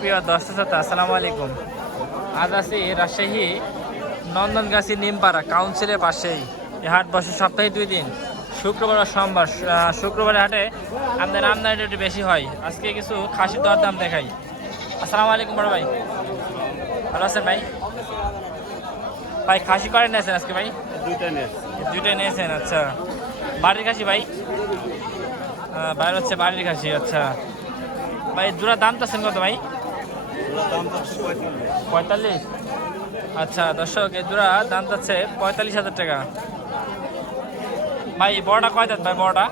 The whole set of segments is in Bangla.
সুপ্রিয় দর্শক শ্রোতা, আসসালামু আলাইকুম। আজ আছি রাজশাহী নন্দনগাছি নিমপাড়া কাউন্সিলের পাশেই। এই হাট বসে সপ্তাহে 2 দিন, শুক্রবার ও সোমবার। শুক্রবারের হাটে আমদানি একটু বেশি হয়। আজকে কিছু খাসির দরদাম দেখাই। আসসালামু আলাইকুম বড় ভাই, ভালো আছেন ভাই? ভাই খাসি করে নিয়েছেন আজকে ভাই? দুইটাই নিয়েছেন, আচ্ছা। বাড়ির খাসি ভাই? বাইরে হচ্ছে বাড়ির খাসি, আচ্ছা। ভাই দুটার দাম চাচ্ছেন কত ভাই? 45। আচ্ছা দর্শক, এই দুটা দাম চাচ্ছে 45,000 টাকা। ভাই বড়টা কয় দাঁত ভাই? বড়টা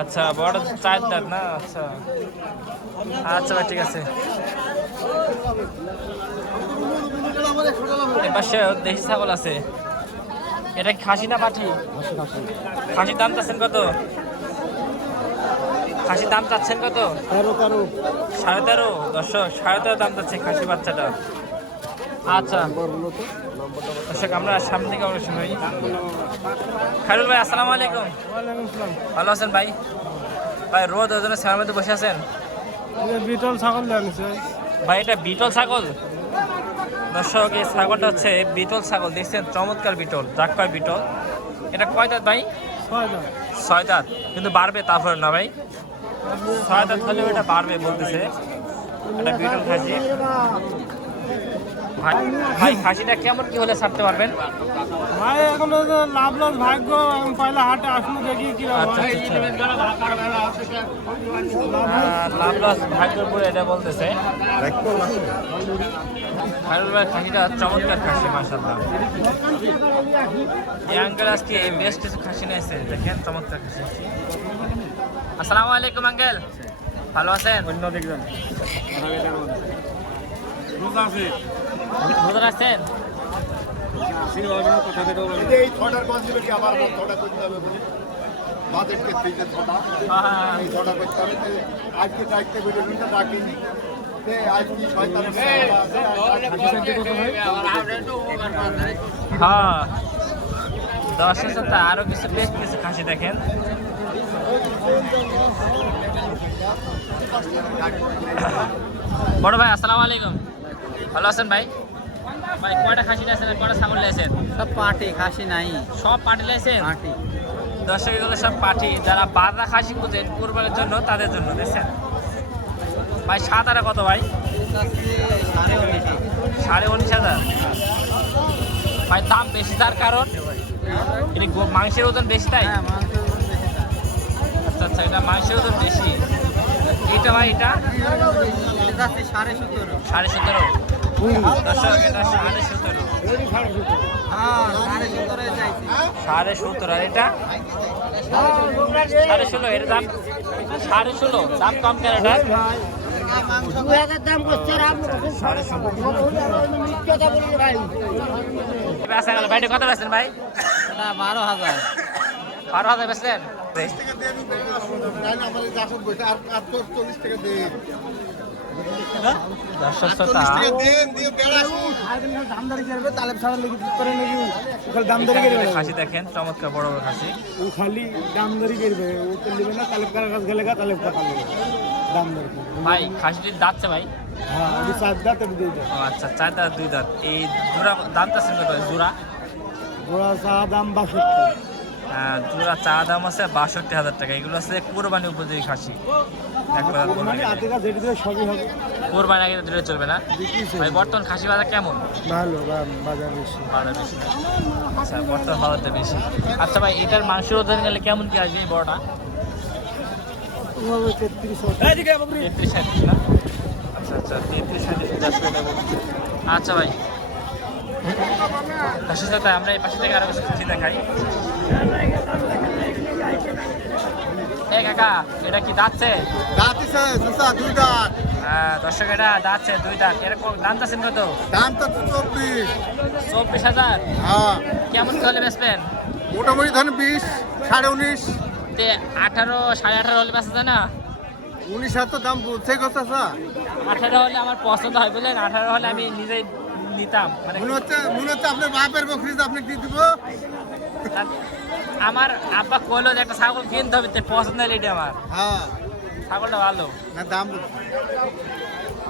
আচ্ছা, বড়টা 4 দাঁত না? আচ্ছা আচ্ছা ভাই, ঠিক আছে। এর পাশে দেশি ছাগল আছে। এটা কি খাসি না পাঠি? খাসির দাম চাচ্ছেন কত? খাসির দাম চাচ্ছেন কত? 13.5। দর্শক 13.5 দাম চাচ্ছে খাসি বাচ্চাটা। আচ্ছা দর্শক, আমরা সামনে দিকে অগ্রসর হই। খায়রুল ভাই আসসালামু আলাইকুম। ভালো আছেন ভাই? ভাই রোদ ওজনে ছায়ার মধ্যে বসে আছেন? বিটল ছাগল ভাই এটা বিটল ছাগল। দর্শক এই ছাগলটা হচ্ছে বিটল ছাগল, দেখছেন? চমৎকার বিটল, যাক কয় বিটল। এটা কয় দাঁত ভাই? 6 দাঁত। কিন্তু বাড়বে তারপরে না ভাই? 6 দাঁত হলেও এটা বাড়বে বলতেছে। এটা বিটল খাসি। ভাই খাসিটা কেমন কি হলে ছাড়তে পারবেন? ভাই এখন লাভ লস ভাগ্য, পয়লা হাটে আসলে দেখি কি আচ্ছা লাভ লস ভাগ্যের উপরে এটা বলতেছে। খাসিটা চমৎকার খাসি, মাশাআল্লাহ। এই আঙ্কেল আজকে বেশ কিছু খাসি নিয়েছে, দেখেন চমৎকার খাসি। আসসালামু আলাইকুম আঙ্কেল, ভালো আছেন? রোজা রাখছেন? হ্যাঁ 10,000। আরো কিছু বেশ কিছু খাসি দেখেন। বড় ভাই আসসালামু আলাইকুম, ভালো আছেন ভাই? ভাই কয়টা খাসি নিয়েছেন, কয়টা ছাগল নিয়েছেন? সব পাটি, খাসি নাই। সব পাটি নিয়েছেন? পাটি। দর্শক এগুলো সব পাটি, যারা বাররা খাসি খুঁজেন কুরবানির জন্য তাদের জন্য, দেখছেন? ভাই সাদাটা কত ভাই? 19,500। ভাই দাম বেশি, তার কারণ এটা মাংসের ওজন বেশি, তাই? আচ্ছা আচ্ছা, এটা মাংসের ওজন বেশি। এটা ভাই এটা 17.5। দর্শক এটা 17.5। 17.5 আর এটা 16.5। এর দাম 16.5, দাম কম কেন এটা? ভাই কত বেচছেন ভাই? 12,000। 12,000 বেচলেন? খাসি দেখেন চমৎকার বড় বড় খাসি। খালি দামদারি করবে, ও তো নেবে না। তালেব কার কাছে গেলে তালেব কাকা নেবে দামদারি। ভাই খাসিটির দাঁতছে ভাই? হ্যাঁ, আমি 4 দাঁত, আমি 2 দাঁত। আচ্ছা 4 দাঁত 2 দাঁত। এই জোড়া দাম চাচ্ছেন কত? জোড়া জোড়া চা দাম 62। জোড়া চা দাম আছে 62,000 টাকা। এগুলো আছে কোরবানি উপযোগী খাসি। সবই হবে, কোরবানি আগে দিলে চলবে না ভাই। বর্তমান খাসি বাজার কেমন? ভালো, বাজার বেশি। বাজার বেশি। আচ্ছা বর্তমান বাজারটা বেশি। আচ্ছা ভাই এটার মাংসের ওজন গেলে কেমন কি আসবে এই বড়টা? 33-37 না? আচ্ছা আচ্ছা 33-37। আচ্ছা ভাই খাসির সাথে আমরা এই পাশে থেকে আরো কিছু খাসি দেখাই। এই কাকা এটা কি দাঁতছে? হ্যাঁ দর্শক, এটা দাঁতছে 2 দাঁত। এরকম দাম চাচ্ছেন কত? দাম তো 24,000। হ্যাঁ, কেমন কি হলে বেচবেন? মোটামুটি ধরেন 20, 19.5। 18, 18.5 হলে বেচা যায় না? 19 তো দাম বলছে কথা। 18 হলে আমার পছন্দ হয়, বুঝলেন? 18 হলে আমি নিজেই নিতাম। মানে মনে হচ্ছে আপনার বাপের বকরি আপনি কি দিব? আমার আব্বা কইলো যে একটা ছাগল কিনতে হবে, পছন্দ হলে এটা আমার। হ্যাঁ ছাগলটা ভালো। না দাম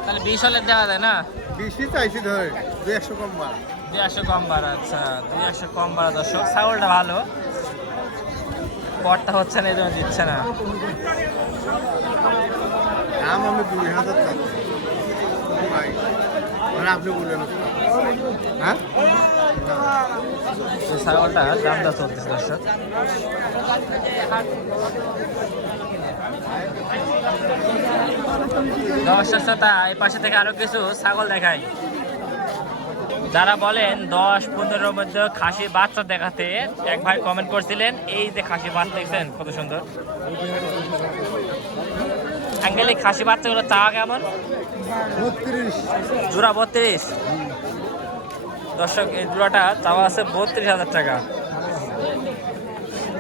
তাহলে 20 হলে দেওয়া যায় না? 20ই চাইছি ধরে 200 কম বার। 200 কম বাড়া। আচ্ছা 200 কম বাড়া দর্শক। ছাগলটা ভালো, পটটা হচ্ছে না, এই জন্য দিচ্ছে না। দাম আমি 2000 চাচ্ছি ভাই, মানে আপনি বললেন হ্যাঁ। এই ছাগলটা দামটা চলতেছে দর্শক। দর্শক শ্রোতা, এই পাশে থেকে আরো কিছু ছাগল দেখাই। যারা বলেন 10-15 মধ্যে খাসি বাচ্চা দেখাতে, এক ভাই কমেন্ট করছিলেন, এই যে খাসি বাচ্চা দেখছেন কত সুন্দর। আঙ্কেল এই খাসি বাচ্চাগুলো চাওয়া কেমন? 32 জোড়া 32। দর্শক এই জোড়াটা চাওয়া আছে 32,000 টাকা।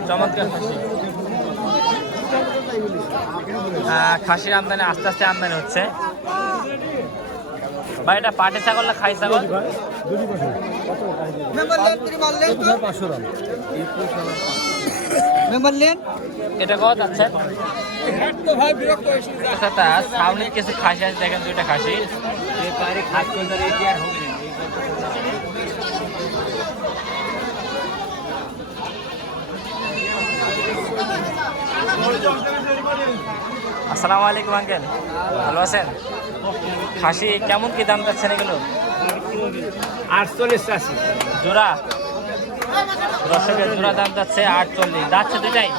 চমৎকার খাসি। খাসির আমদানি আস্তে আস্তে আমদানি হচ্ছে। ভাই এটা পাটি ছাগল না খাই ছাগল? এটা কত আছে? সামনে কিছু খাসি আছে দেখেন, 2টা খাসি। আসসালামু আলাইকুম আঙ্কেল, ভালো আছেন? খাসি কেমন কি দাম যাচ্ছেন এগুলো? 48 জোড়া। দর্শকের জোড়া দাম যাচ্ছে 48। যাচ্ছে দুটাই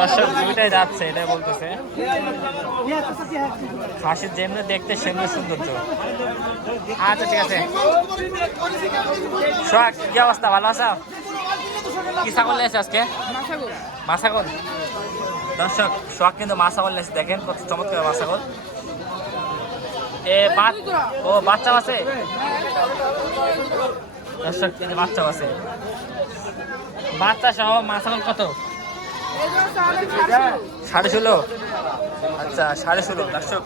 দর্শক, দুইটাই যাচ্ছে, এটাই বলতেছে। খাসির যেমনি দেখতে সেমনি সৌন্দর্য। আচ্ছা ঠিক আছে। সোহাগ কি অবস্থা, ভালো আছো? কি ছাগল নিয়েছে আজকে? মাছাগল। দর্শক সোহাগ কিন্তু মাছাগল নিয়েছে, দেখেন কত চমৎকার মাছাগল। ও বাচ্চা আছে দর্শক, কিন্তু বাচ্চা আছে। বাচ্চা সহ মাছাগল কত? 16.5। আচ্ছা 16.5। দর্শক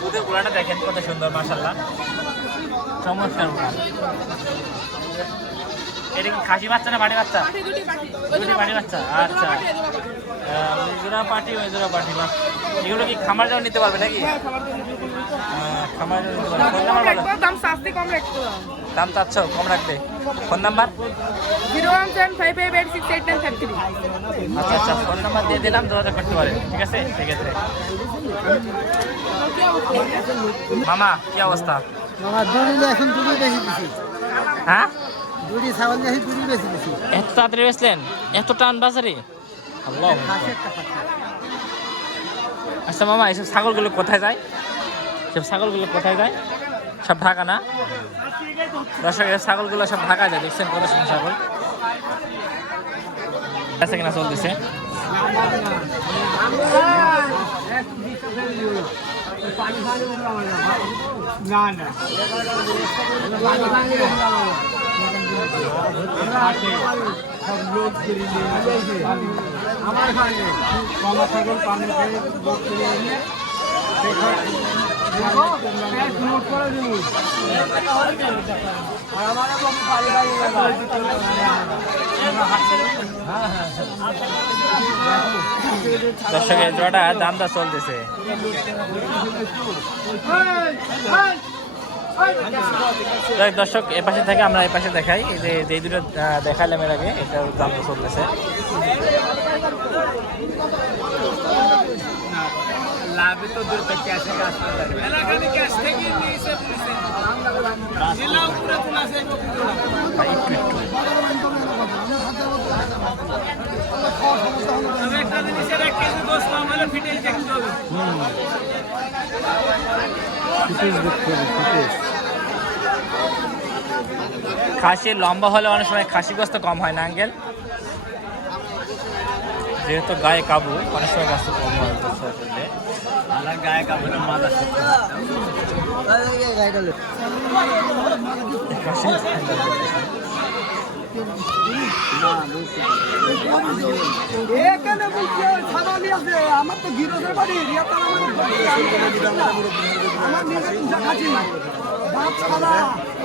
দুধের গোলাটা দেখেন কত সুন্দর, মাশাআল্লাহ চমৎকার গোলা। এটা কি খাসি বাচ্চা না বাড়ি বাচ্চা? দুটি বাড়ি বাচ্চা। আচ্ছা ওই পাটি ওই জোড়া পাটি। এগুলো কি খামার জন্য নিতে পারবে নাকি? খামার জন্য নিতে পারবে। ফোন নাম্বার বলো। দাম চাচ্ছ কম রাখবে। Phone number? 01755868953। আচ্ছা আচ্ছা, ফোন নাম্বার দিয়ে দিলাম, যোগাযোগ করতে পারেন। ঠিক আছে সেক্ষেত্রে। মামা কি অবস্থা? এখন দুটো বেশি দিছি, হ্যাঁ দুটি ছাগল নিয়ে দুটি বেশি দিছি। এত তাড়াতাড়ি বেচলেন? এত টান বাজারে? আল্লাহ। আচ্ছা মামা, এইসব ছাগলগুলো কোথায় যায়? সব ছাগলগুলো কোথায় যায়? সব ঢাকা না? দর্শক ছাগলগুলো সব ঢাকা যায়, দেখছেন কত সুন্দর ছাগল। আছে কিনা চলতেছে। আমার খানে কমা ছাগল পানি খেয়ে লোক করে নিয়ে দর্শকের জোড়াটা দামটা চলতেছে। দর্শক এ পাশে থেকে আমরা এই পাশে দেখাই, এই যে যেই দুটো দেখালাম এর আগে, এটার দামটা চলতেছে। লাভে তো দূর থেকে ক্যাশে কাজ করতে পারবে এলাকাতে ক্যাশ থেকে নিয়েছে পুলিশে জেলা পুরো তুলা আছে একটা জিনিসের 1 কেজি গোশত আমাদের ফিটেল দেখতে হবে। খাসি লম্বা হলে অনেক সময় খাসি গোস্ত কম হয় না আঙ্কেল? যেহেতু গায়ে কাবু, অনেক সময় গাছ কম হয়। আমার গায়ে কাপড়ে মাথা আমার তো গিরোদের বাড়ি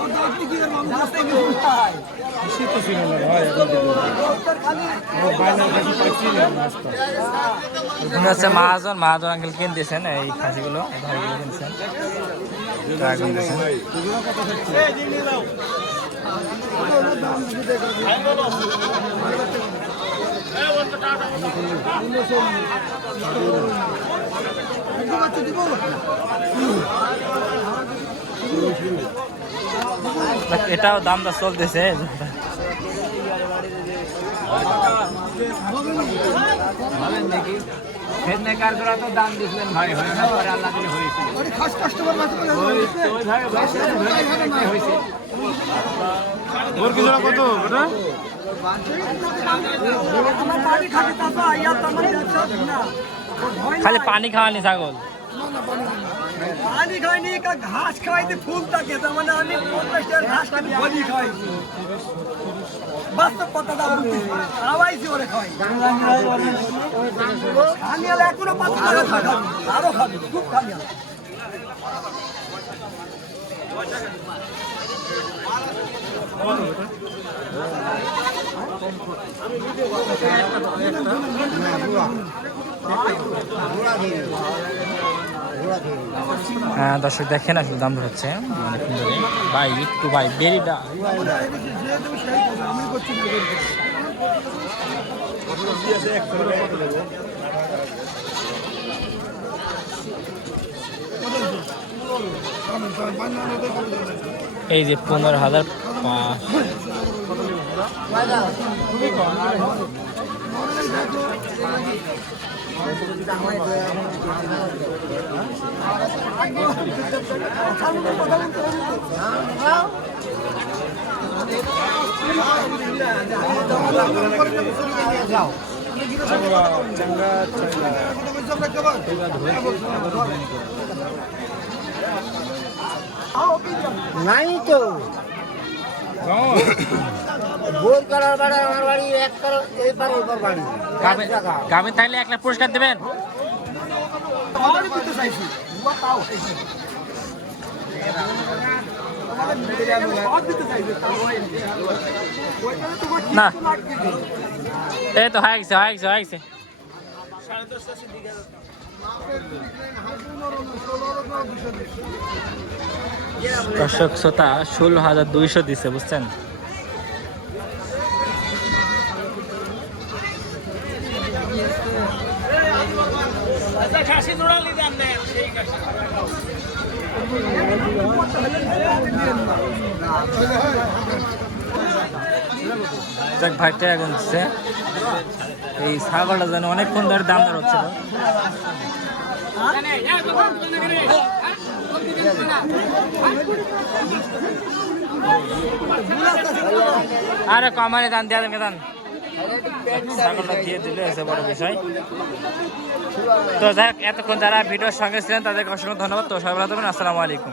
আমার এখানে হচ্ছে মহাজন আঙ্কেল কিনতেছেন এই খাসিগুলো, ভাইগুলো কিনছেন, টাকা কিনতেছেন। এটাও দামটা চলতেছে। দাম দিচ্ছেন ভাই, আল্লাহ দিলে হয়েছে। ওর কি জোড়া কত? খালি পানি খাওয়ানি ছাগল, পানি খাইনি, ঘাস খাওয়াইতে ফুল থাকে, তার মানে আমি 50 টাকার ঘাস আমি বলি খাই। বাস্তব কথাটা বলছি, খাওয়াইছি ওরে খাওয়াই। আমি আর এখনো 5 টাকা খাবি, আরো খাবি, খুব খাবি। হ্যাঁ দর্শক দেখেন আসলে দাম হচ্ছে অনেক সুন্দর ভাই, একটু ভাই বেরিটা এই যে 15,000 নাই তো বোর কালার বাড়ি, আমার বাড়ি এক কালার, এই পারে ওই পার বাড়ি। গাভী থাকলে 1 লাখ পুরস্কার দেবেন। না এই তো হয়ে গেছে। দর্শক শ্রোতা 16,200 দিচ্ছে, বুঝছেন? খাসি জোড়ালি দেন না, সেই খাসি। যাক ভাইটা এখন দিচ্ছে। এই ছাগলটা যেন অনেকক্ষণ ধরে দাম দর হচ্ছিল। আরে কমারে দান দেওয়া দেন, ছাগলটা দিয়ে দিলে এসে বড় বিষয়। তো যাই হোক, এতক্ষণ যারা ভিডিওর সঙ্গে ছিলেন তাদেরকে অসংখ্য ধন্যবাদ। তো সবাই ভালো থাকবেন, আসসালামু আলাইকুম।